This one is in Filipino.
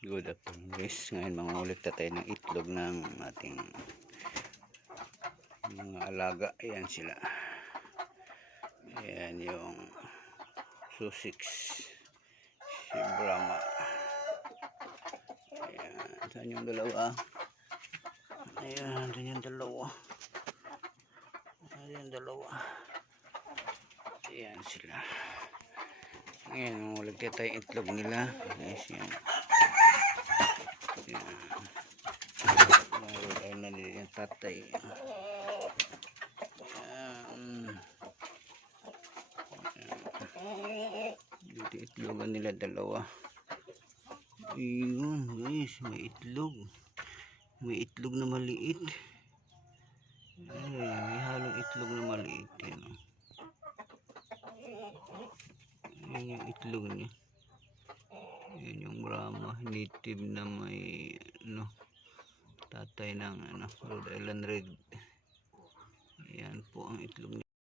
Good afternoon guys. Ngayon mangulit na tayo ng itlog ng ating mga alaga. Ayan sila. Ayan yung Sussex. Si Brahma. Ayan. Saan yung dalawa? Ayan. Saan yung dalawa? Ayan dalawa. Ayan sila. Ngayon mangulit na tayo itlog nila. Guys, yan. Na din yung tatay. Yan. Yan. Dito itlogan nila dalawa. Ayun guys, may itlog. May itlog na maliit. Ay, may halong itlog na maliit. Yan. oh. Yan yung itlog niya. Yan yung Brahma native na may ano tatay ng ano Rhode Island Red. Ayan po ang itlog niya.